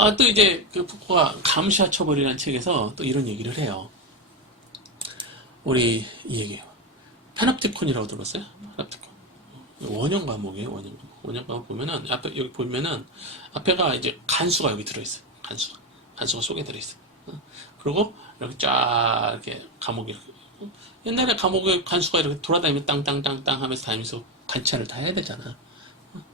아, 또 이제 그 푸코가 감시와 처벌이라는 책에서 또 이런 얘기를 해요. 우리 이 얘기예요. 페납티콘이라고 들었어요? 페납티콘. 원형 과목이에요, 원형 과목. 원형 과목 보면은, 앞에, 여기 보면은, 앞에가 이제 간수가 여기 들어있어요. 간수가. 간수가 속에 들어있어요. 어? 그리고 이렇게 쫙, 이렇게 감옥이? 옛날에 감옥에 간수가 이렇게 돌아다니면 땅땅땅땅 하면서 다니면서 관찰을 다 해야 되잖아. 어?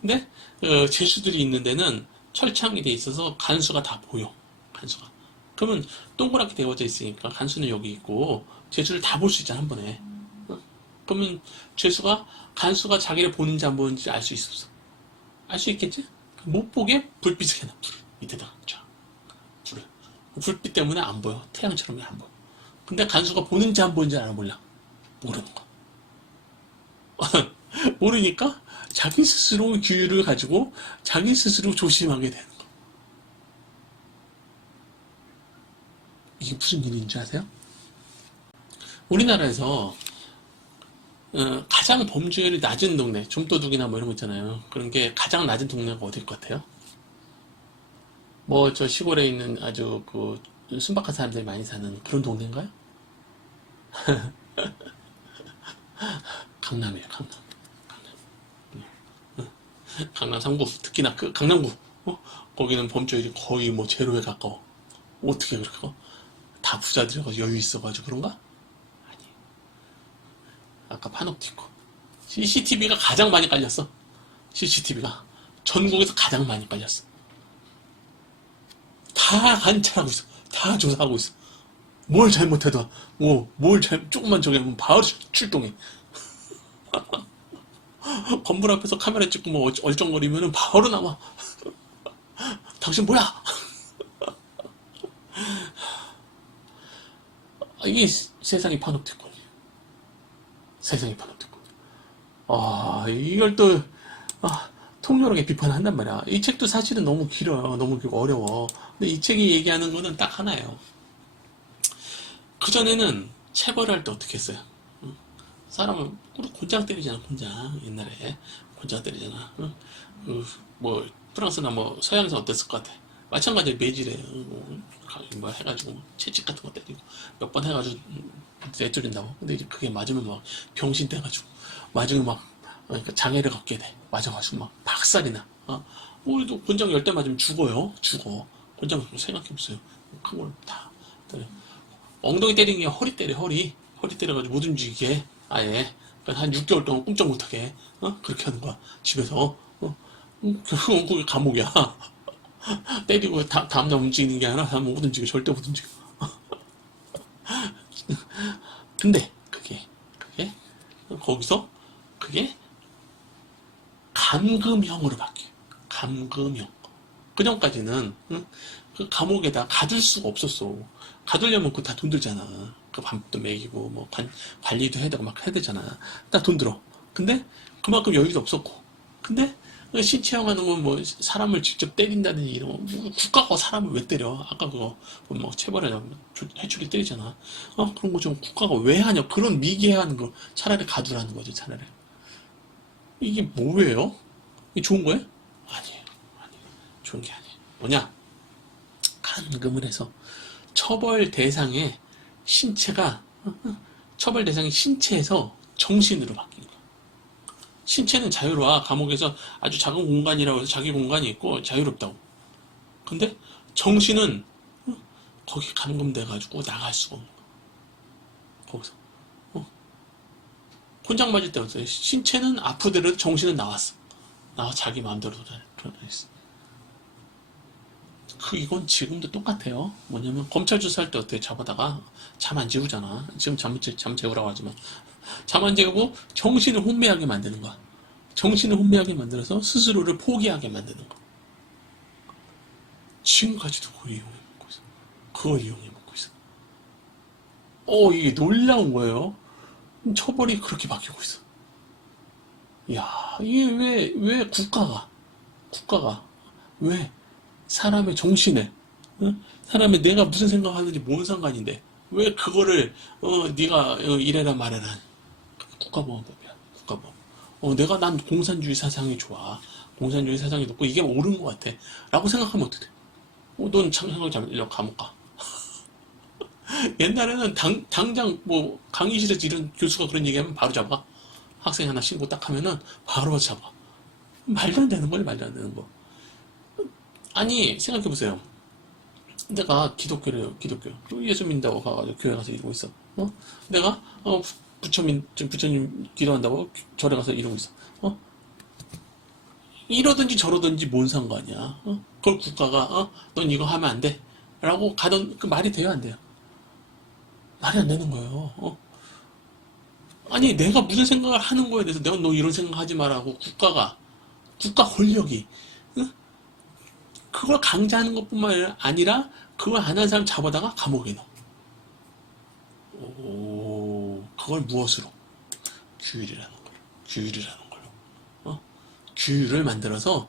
근데, 어, 죄수들이 있는 데는 철창이 돼 있어서 간수가 다 보여. 간수가. 그러면 동그랗게 되어져 있으니까 간수는 여기 있고 죄수를 다 볼 수 있잖아 한 번에. 어? 그러면 죄수가 간수가 자기를 보는지 안 보는지 알 수 있었어. 알 수 있겠지? 못 보게 불빛을 해놔. 불 밑에다가 쫙 불을. 불빛 때문에 안 보여. 태양처럼 안 보여. 근데 간수가 보는지 안 보는지 알아 몰라. 모르는 거. 모르니까 자기 스스로 규율을 가지고 자기 스스로 조심하게 되는 거. 이게 무슨 일인지 아세요? 우리나라에서 어, 가장 범죄율이 낮은 동네, 좀도둑이나 뭐 이런 거 있잖아요. 그런 게 가장 낮은 동네가 어딜 것 같아요? 뭐 저 시골에 있는 아주 그 순박한 사람들이 많이 사는 그런 동네인가요? 강남이에요, 강남. 강남 3구, 특히나 그 강남구, 어? 거기는 범죄율이 거의 뭐 제로에 가까워. 어떻게 커? 다 부자들이 여유 있어가지고 그런가? 아니. 아까 파놉티콘. CCTV가 가장 많이 깔렸어. CCTV가. 전국에서 가장 많이 깔렸어. 다 관찰하고 있어. 다 조사하고 있어. 뭘 잘못해도, 뭐, 뭘 잘, 조금만 저기 하면 바로 출동해. 건물 앞에서 카메라 찍고 뭐 얼- 얼쩡거리면은 바로 나와. 당신 뭐야? 아, 이게 세- 세상이 파놉티콘이에요. 세상이 파놉티콘. 아, 이걸 또, 아, 통렬하게 비판을 한단 말이야. 이 책도 사실은 너무 길어요. 너무 길고 어려워. 근데 이 책이 얘기하는 거는 딱 하나예요. 그전에는 체벌을 할때 어떻게 했어요? 꿀 곤장 때리잖아, 곤장. 옛날에. 곤장 때리잖아. 응? 그, 뭐, 프랑스나 뭐, 서양에서 어땠을 것 같아? 마찬가지로 매질에, 뭐, 가- 뭐 해가지고, 채찍 같은 거 때리고, 몇 번 해가지고, 음, 내쫓는다고. 근데 이제 그게 맞으면 막, 병신 돼가지고, 맞으면 막, 어, 그러니까 장애를 갖게 돼. 맞아가지고 막, 박살이 나. 어? 우리도 곤장 열 대 맞으면 죽어요. 죽어. 곤장 생각해보세요. 큰걸 다. 때려. 엉덩이 때리는 게 허리 때려, 허리. 허리 때려가지고 못 움직이게, 아예. 한 6개월 동안 꿈쩍 못하게, 어? 그렇게 하는 거야. 집에서. 어? 음, 결국은 그게 감옥이야. 때리고 다, 다음날 움직이는 게 아니라 다음 못 움직여. 절대 못 움직여. 근데, 그게, 그게, 거기서, 그게, 감금형으로 바뀌어요. 감금형. 그 전까지는, 응? 그 감옥에다 가둘 수가 없었어. 가두려면 그거 다돈 들잖아. 그 밤도 먹이고, 뭐, 관, 관리도 해야 되고 막 해야 되잖아. 다돈 들어. 근데 그만큼 여유도 없었고. 근데 그 신체형하는 건 뭐, 사람을 직접 때린다든지 이런 거, 뭐 국가가 사람을 왜 때려? 아까 그거, 뭐, 체벌하자면 해초리 때리잖아. 어, 그런 거 좀 국가가 왜 하냐? 그런 미개하는 거 차라리 가두라는 거죠, 차라리. 이게 뭐예요? 이게 좋은 거예요? 아니에요. 아니에요. 좋은 게 아니에요. 뭐냐? 감금을 해서 처벌 대상의 신체가 처벌 대상의 신체에서 정신으로 바뀐 거야. 신체는 자유로워. 감옥에서 아주 작은 공간이라고 해서 자기 공간이 있고 자유롭다고. 근데 정신은 어, 거기 감금돼 가지고 나갈 수가 없는 거야. 거기서. 어. 곤장 맞을 때 어때요? 신체는 아프더라도 정신은 나왔어. 나와 자기 마음대로 돌아다녔어. 그 이건 지금도 똑같아요. 뭐냐면 검찰 조사할 때 어때? 잡아다가 잠 안 재우잖아. 지금 잠, 재- 잠 재우라고 하지만 잠 안 재우고 정신을 혼미하게 만드는 거야. 정신을 혼미하게 만들어서 스스로를 포기하게 만드는 거. 지금까지도 그걸 이용해 먹고 있어. 그걸 이용해 먹고 있어. 어, 이게 놀라운 거예요. 처벌이 그렇게 바뀌고 있어. 야, 이게 왜, 왜 국가가, 국가가, 왜 사람의 정신에, 어? 사람의 내가 무슨 생각하는지 뭔 상관인데, 왜 그거를, 어, 네가 어, 이래라 말해라. 국가보안법이야, 국가보안. 어, 내가 난 공산주의 사상이 좋아. 공산주의 사상이 높고 이게 옳은 것 같아. 라고 생각하면 어떻게 돼? 어, 넌 창상을 잡으려 감옥 가. 옛날에는 당, 당장 뭐 강의실에서 이런 교수가 그런 얘기하면 바로 잡아. 학생 하나 신고 딱 하면은 바로 잡아. 말도 안 되는 거예요, 말도 안 되는 거. 아니, 생각해보세요. 내가 기독교래요, 기독교. 예수 믿는다고 가가지고 교회 가서 이러고 있어. 어? 내가, 어, 부처님, 지금 부처님 기도한다고 절에 가서 이러고 있어. 어? 이러든지 저러든지 뭔 상관이야. 어? 그걸 국가가, 어? 넌 이거 하면 안 돼. 라고 가던, 그 말이 돼요, 안 돼요? 말이 안 되는 거예요. 어? 아니, 내가 무슨 생각을 하는 거에 대해서 내가 너 이런 생각 하지 말라고 국가가, 국가 권력이, 응? 그걸 강제하는 것뿐만 아니라 그걸 안 하는 사람 잡아다가 감옥에 넣어. 오, 그걸 무엇으로? 규율이라는 걸로. 규율이라는 걸로. 어? 규율을 만들어서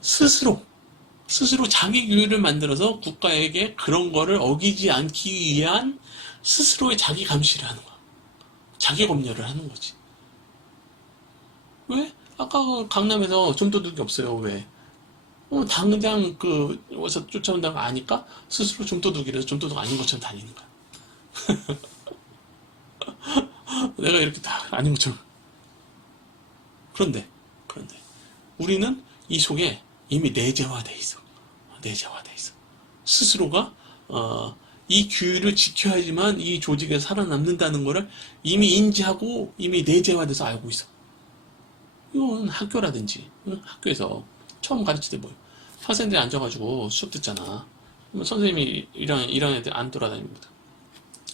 스스로, 스스로 자기 규율을 만들어서 국가에게 그런 거를 어기지 않기 위한 스스로의 자기 감시를 하는 거야. 자기 검열을 하는 거지. 왜? 아까 그 강남에서 좀 도둑이 없어요. 왜? 어, 당장 그, 어디서 쫓아온다고 아니까 스스로 좀도둑이라서 좀도둑 아닌 것처럼 다니는 거야. 내가 이렇게 다 아닌 것처럼. 그런데, 그런데, 우리는 이 속에 이미 내재화돼 있어. 내재화돼 있어. 스스로가, 어, 이 규율을 지켜야지만 이 조직에 살아남는다는 거를 이미 인지하고 이미 내재화돼서 알고 있어. 이건 학교라든지, 응? 학교에서 처음 가르칠 때 뭐예요? 학생들이 앉아가지고 수업 듣잖아. 선생님이 이런, 이런 애들 안 돌아다닙니다.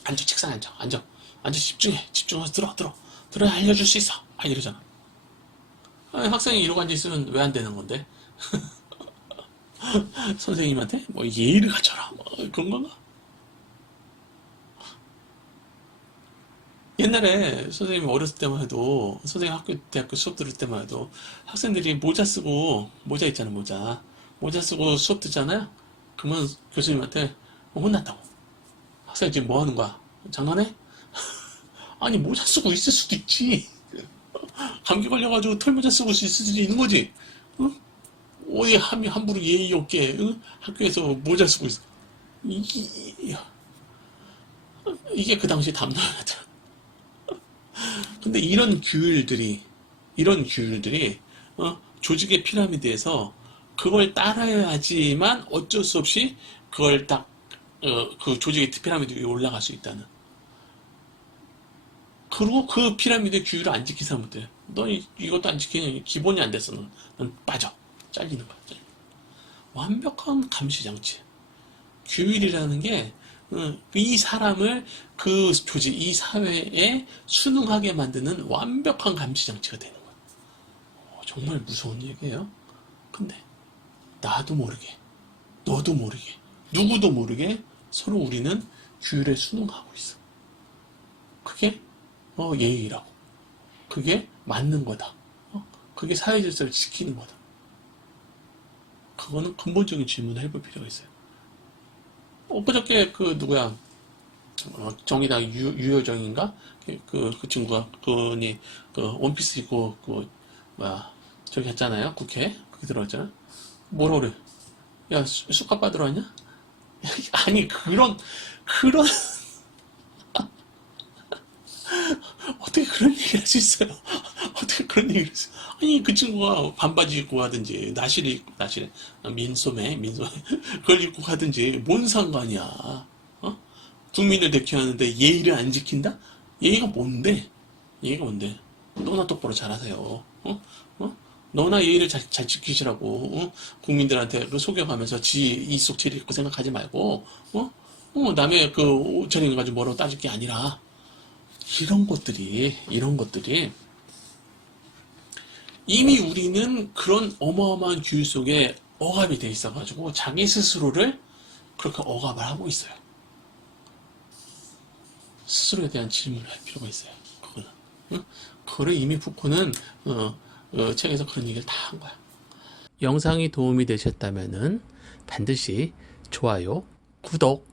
앉아, 책상에 앉아, 앉아. 앉아, 집중해. 집중해서 들어, 들어. 들어야 알려줄 수 있어. 아, 이러잖아. 아니, 학생이 이러고 앉아있으면 왜 안 되는 건데? 선생님한테 뭐 예의를 갖춰라. 뭐 그런 건가? 옛날에 선생님이 어렸을 때만 해도 선생님 학교 대학교 수업 들을 때만 해도 학생들이 모자 쓰고 모자 있잖아 모자. 모자 쓰고 수업 듣잖아요? 그러면 교수님한테 혼났다고. 학생 지금 뭐 하는 거야? 장난해? 아니 모자 쓰고 있을 수도 있지. 감기 걸려가지고 털모자 쓰고 있을 수도 있는 거지. 응? 어디 함, 함부로 예의 없게 응? 학교에서 모자 쓰고 있어. 이게, 이게 그 당시 담론이었잖아 근데 이런 규율들이 이런 규율들이 어, 조직의 피라미드에서 그걸 따라야지만 어쩔 수 없이 그걸 딱 어, 그 조직의 피라미드 위에 올라갈 수 있다는. 그리고 그 피라미드 규율을 안 지킨 사람들, 너 이, 이것도 안 지키는 기본이 안 넌, 넌 빠져, 잘리는 거야. 잘리는. 완벽한 감시 장치. 규율이라는 게 어, 이 사람을 그 조직, 이 사회에 순응하게 만드는 완벽한 감시 장치가 되는 거야. 어, 정말 무서운 얘기예요. 근데 나도 모르게, 너도 모르게, 누구도 모르게 서로 우리는 규율에 순응하고 있어. 그게 어, 예의라고. 그게 맞는 거다. 어? 그게 사회 질서를 지키는 거다. 그거는 근본적인 질문을 해볼 필요가 있어요. 엊그저께 그 누구야? 어, 정의당 유, 유효정인가? 그, 그 친구가 그니 그 원피스 입고 그 뭐야 저기 했잖아요 국회? 거기 들어왔잖아. 뭐라 그래? 야 수- 수갑 받으러 왔냐? 아니 그런 그런. 어떻게 그런 얘기를 할 수 있어요? 어떻게 그런 얘기를 할수 아니 그 친구가 반바지 입고 하든지 나시를 입고 나시래 아, 민소매 민소매 그걸 입고 가든지 뭔 상관이야 어? 국민을 대표하는데 예의를 안 지킨다? 예의가 뭔데? 예의가 뭔데? 너나 똑바로 잘하세요 어? 어? 너나 예의를 잘, 잘 지키시라고 어? 국민들한테 그 속여가면서 지 이속 제일 있고 생각하지 말고 어? 어, 남의 그 옷차림 가지고 뭐라고 따질 게 아니라 이런 것들이 이런 것들이 이미 우리는 그런 어마어마한 규율 속에 억압이 돼 있어가지고 자기 스스로를 그렇게 억압을 하고 있어요. 스스로에 대한 질문을 할 필요가 있어요. 그거는. 응? 그거를 이미 푸코는 어, 어, 책에서 그런 얘기를 다 한 거야. 영상이 도움이 되셨다면 반드시 좋아요, 구독,